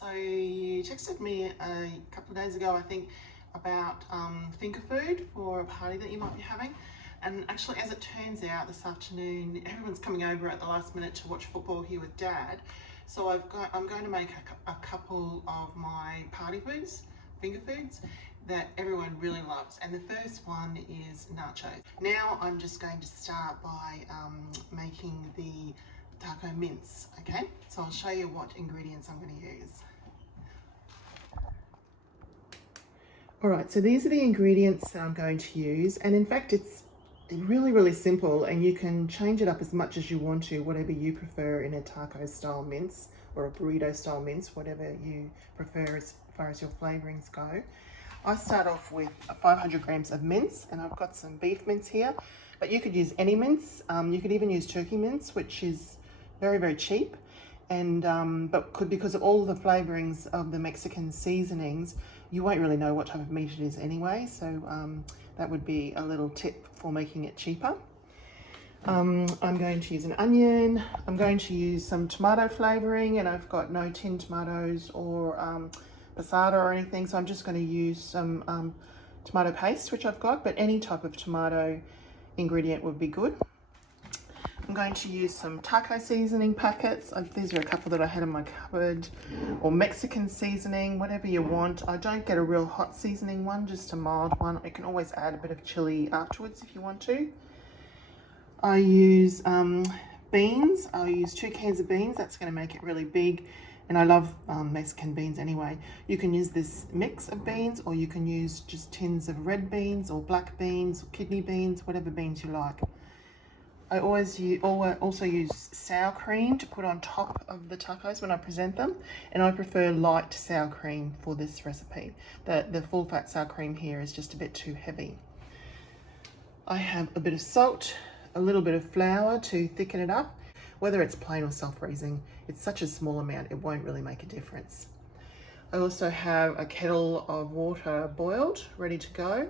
So you texted me a couple of days ago, I think, about finger food for a party that you might be having. And actually, as it turns out, this afternoon, everyone's coming over at the last minute to watch football here with Dad. So I'm going to make a couple of my party foods, finger foods, that everyone really loves. And the first one is nachos. Now I'm just going to start by making the taco mince, okay? So I'll show you what ingredients I'm going to use. All right, so these are the ingredients that I'm going to use. And in fact, it's really simple, and you can change it up as much as you want to, whatever you prefer in a taco style mince or a burrito style mince, whatever you prefer as far as your flavorings go. I start off with 500 grams of mince, and I've got some beef mince here, but you could use any mince. You could even use turkey mince, which is very cheap, and because of all of the flavorings of the Mexican seasonings, you won't really know what type of meat it is anyway, so that would be a little tip for making it cheaper. I'm going to use an onion. I'm going to use some tomato flavouring, and I've got no tinned tomatoes or passata or anything, so I'm just going to use some tomato paste, which I've got, but any type of tomato ingredient would be good. I'm going to use some taco seasoning packets. These are a couple that I had in my cupboard, or Mexican seasoning, whatever you want. I don't get a real hot seasoning one, just a mild one. You can always add a bit of chili afterwards if you want to. I use beans. I'll use 2 cans of beans. That's going to make it really big. And I love Mexican beans anyway. You can use this mix of beans, or you can use just tins of red beans or black beans or kidney beans, whatever beans you like. I also use sour cream to put on top of the tacos when I present them, and I prefer light sour cream for this recipe. The full fat sour cream here is just a bit too heavy. I have a bit of salt, a little bit of flour to thicken it up. Whether it's plain or self-raising, it's such a small amount, it won't really make a difference. I also have a kettle of water boiled, ready to go.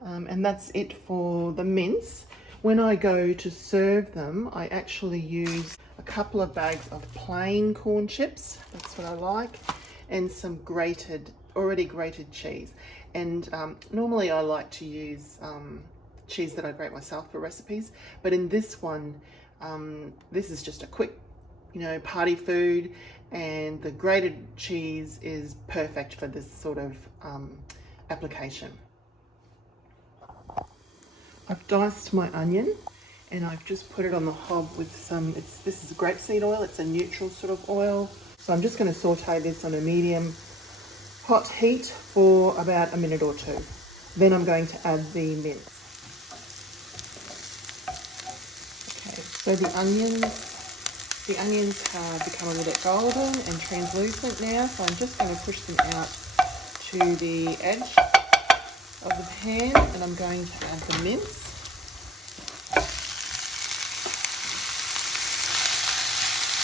And that's it for the mince. When I go to serve them, I actually use a couple of bags of plain corn chips, that's what I like, and some already grated cheese. And normally I like to use cheese that I grate myself for recipes, but in this one, this is just a quick, party food, and the grated cheese is perfect for this sort of application. I've diced my onion, and I've just put it on the hob with this is grapeseed oil. It's a neutral sort of oil. So I'm just going to saute this on a medium hot heat for about a minute or 2. Then I'm going to add the mince. Okay, so the onions have become a little bit golden and translucent now, so I'm just going to push them out to the edge of the pan, and I'm going to add the mince.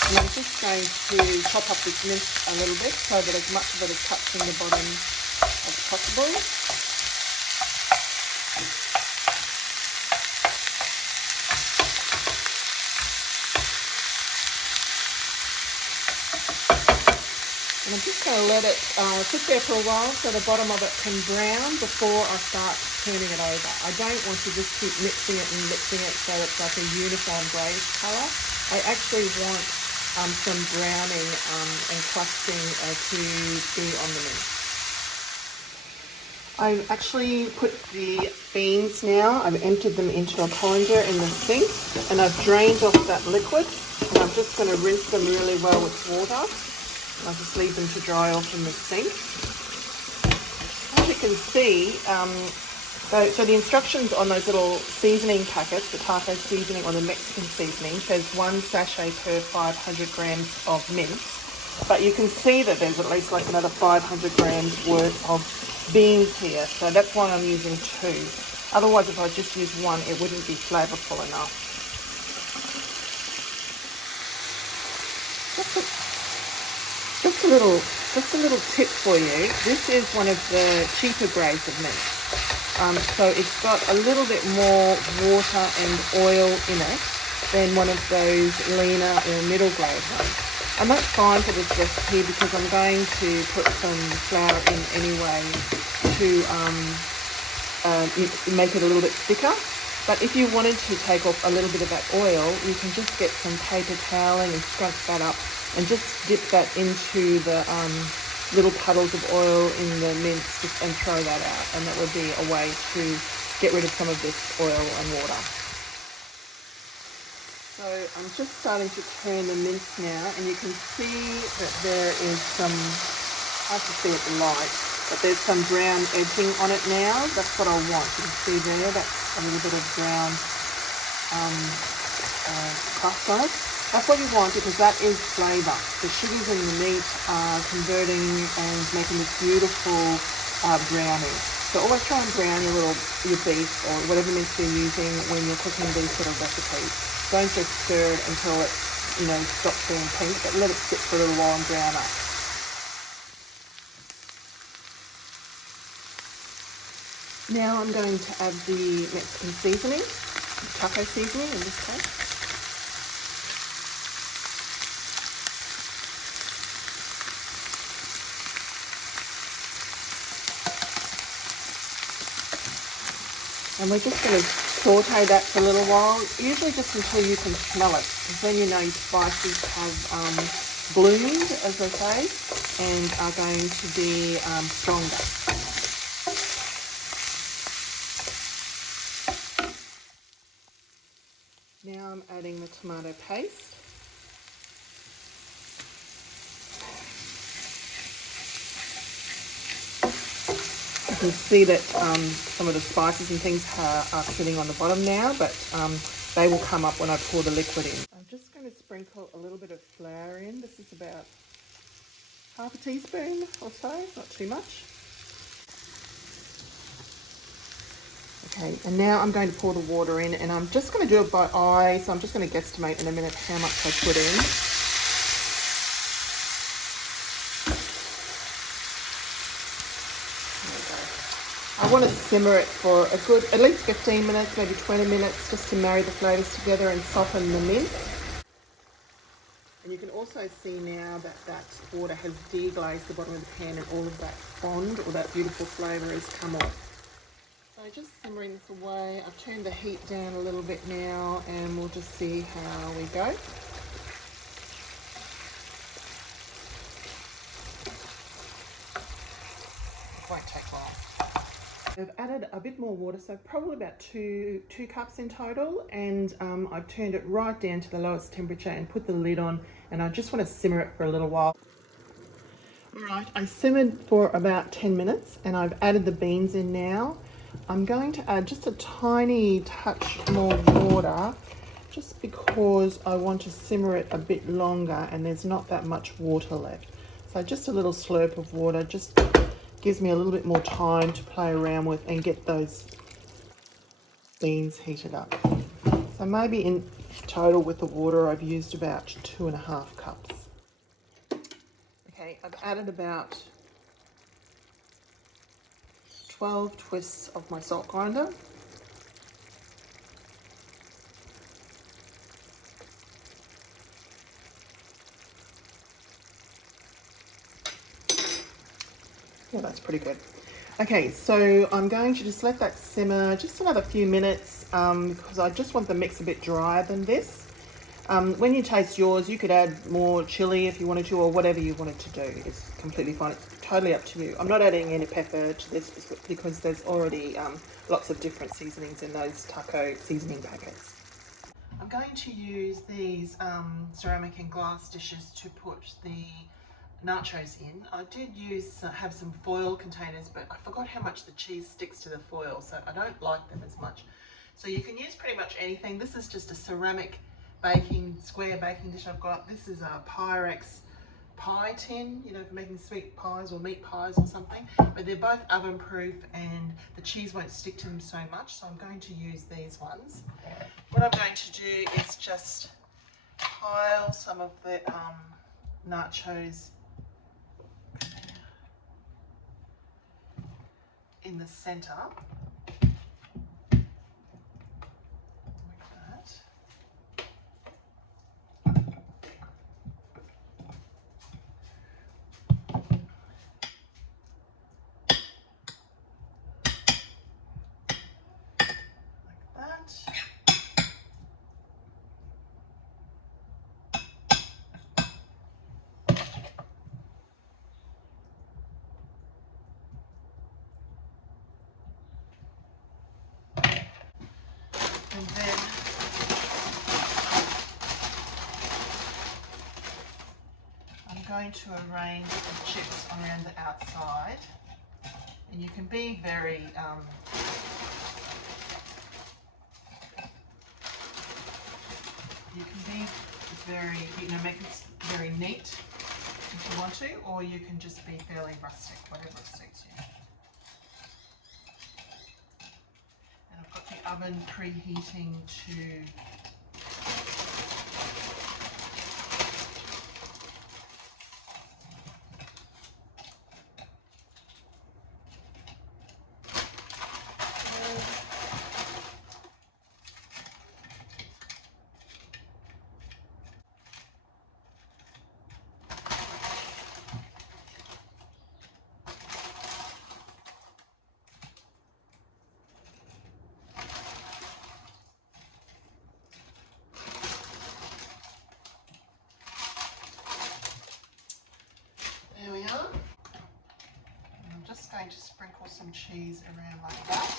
And I'm just going to chop up this mince a little bit so that as much of it is touching the bottom as possible. And I'm just going to let it sit there for a while so the bottom of it can brown before I start turning it over. I don't want to just keep mixing it so it's like a uniform greyish colour. I actually want some browning and crusting to be on the mince. I've actually put the beans now. I've emptied them into a colander in the sink, and I've drained off that liquid, and I'm just going to rinse them really well with water. I'll just leave them to dry off in the sink. As you can see, so the instructions on those little seasoning packets, the taco seasoning or the Mexican seasoning, says 1 sachet per 500 grams of mince. But you can see that there's at least like another 500 grams worth of beans here. So that's why I'm using 2. Otherwise, if I just use 1, it wouldn't be flavourful enough. Just a little tip for you. This is one of the cheaper grades of mince. So it's got a little bit more water and oil in it than one of those leaner or middle grade ones. And that's fine for this recipe because I'm going to put some flour in anyway to make it a little bit thicker. But if you wanted to take off a little bit of that oil, you can just get some paper toweling and scrunch that up and just dip that into the little puddles of oil in the mince and throw that out. And that would be a way to get rid of some of this oil and water. So I'm just starting to turn the mince now, and you can see that there is some, hard to see at the light, but there's some brown edging on it now. That's what I want. You can see there, that's a little bit of brown crust on it. That's what you want because that is flavour. The sugars in the meat are converting and making this beautiful browning. So always try and brown your beef or whatever mince you're using when you're cooking these sort of recipes. Don't just stir it until it, stops being pink, but let it sit for a little while and brown up. Now I'm going to add the Mexican seasoning, taco seasoning in this case. And we're just going to saute that for a little while, usually just until you can smell it, because then you know your spices have bloomed, as they say, and are going to be stronger. Now I'm adding the tomato paste. You can see that some of the spices and things are sitting on the bottom now, but they will come up when I pour the liquid in. I'm just going to sprinkle a little bit of flour in. This is about half a teaspoon or so, not too much. Okay, and now I'm going to pour the water in, and I'm just going to do it by eye, so I'm just going to guesstimate in a minute how much I put in. I want to simmer it for a good, at least 15 minutes, maybe 20 minutes, just to marry the flavours together and soften the mince. And you can also see now that that water has deglazed the bottom of the pan and all of that fond, or that beautiful flavour, has come off. So just simmering this away. I've turned the heat down a little bit now, and we'll just see how we go. It won't take long. I've added a bit more water, so probably about two cups in total, and I've turned it right down to the lowest temperature and put the lid on, and I just want to simmer it for a little while. Alright, I simmered for about 10 minutes and I've added the beans in now. I'm going to add just a tiny touch more water, just because I want to simmer it a bit longer and there's not that much water left. So just a little slurp of water just gives me a little bit more time to play around with and get those beans heated up. So maybe in total with the water I've used about 2.5 cups. Okay, I've added about 12 twists of my salt grinder. Yeah, that's pretty good. Okay, so I'm going to just let that simmer just another few minutes because I just want the mix a bit drier than this. When you taste yours, you could add more chili if you wanted to, or whatever you wanted to do. It's completely fine. It's totally up to you. I'm not adding any pepper to this because there's already lots of different seasonings in those taco seasoning packets. I'm going to use these ceramic and glass dishes to put the nachos in. I did have some foil containers, but I forgot how much the cheese sticks to the foil, so I don't like them as much. So you can use pretty much anything. This is just a ceramic square baking dish I've got. This is a Pyrex pie tin, you know, for making sweet pies or meat pies or something, but they're both oven proof and the cheese won't stick to them so much, so I'm going to use these ones. What I'm going to do is just pile some of the nachos in the center like that. going to arrange the chips around the outside, and you can be very make it very neat if you want to, or you can just be fairly rustic, whatever suits you. And I've got the oven preheating to 'There we are. And I'm just going to sprinkle some cheese around like that.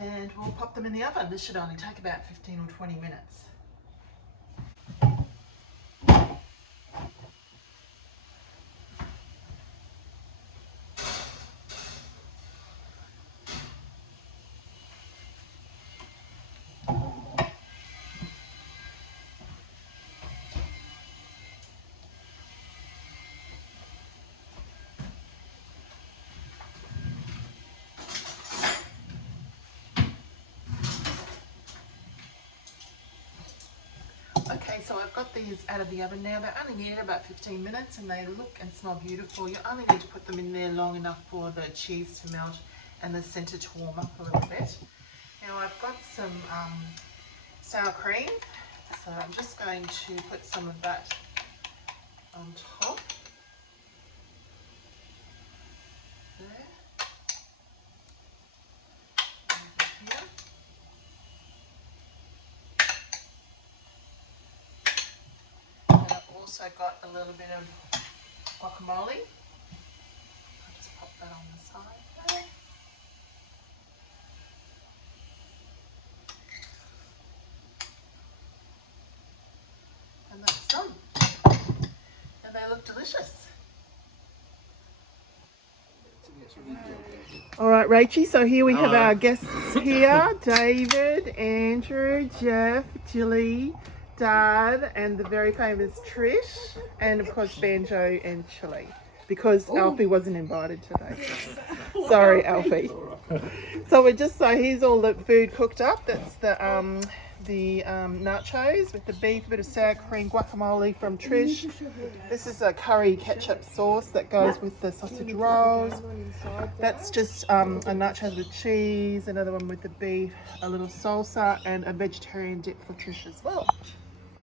And we'll pop them in the oven. This should only take about 15 or 20 minutes. Okay, so I've got these out of the oven now. They only needed about 15 minutes and they look and smell beautiful. You only need to put them in there long enough for the cheese to melt and the centre to warm up a little bit. Now I've got some sour cream, so I'm just going to put some of that on top. There. Over here. Also got a little bit of guacamole. I'll just pop that on the side there. And that's done. And they look delicious. All right, Rachie, so here we have our guests here. David, Andrew, Jeff, Jilly, Dad, and the very famous Trish, and of course Banjo and Chili, because Alfie wasn't invited today. Sorry, Alfie. So here's all the food cooked up. That's the nachos with the beef, a bit of sour cream, guacamole from Trish. This is a curry ketchup sauce that goes with the sausage rolls. That's just a nachos with cheese, another one with the beef, a little salsa, and a vegetarian dip for Trish as well.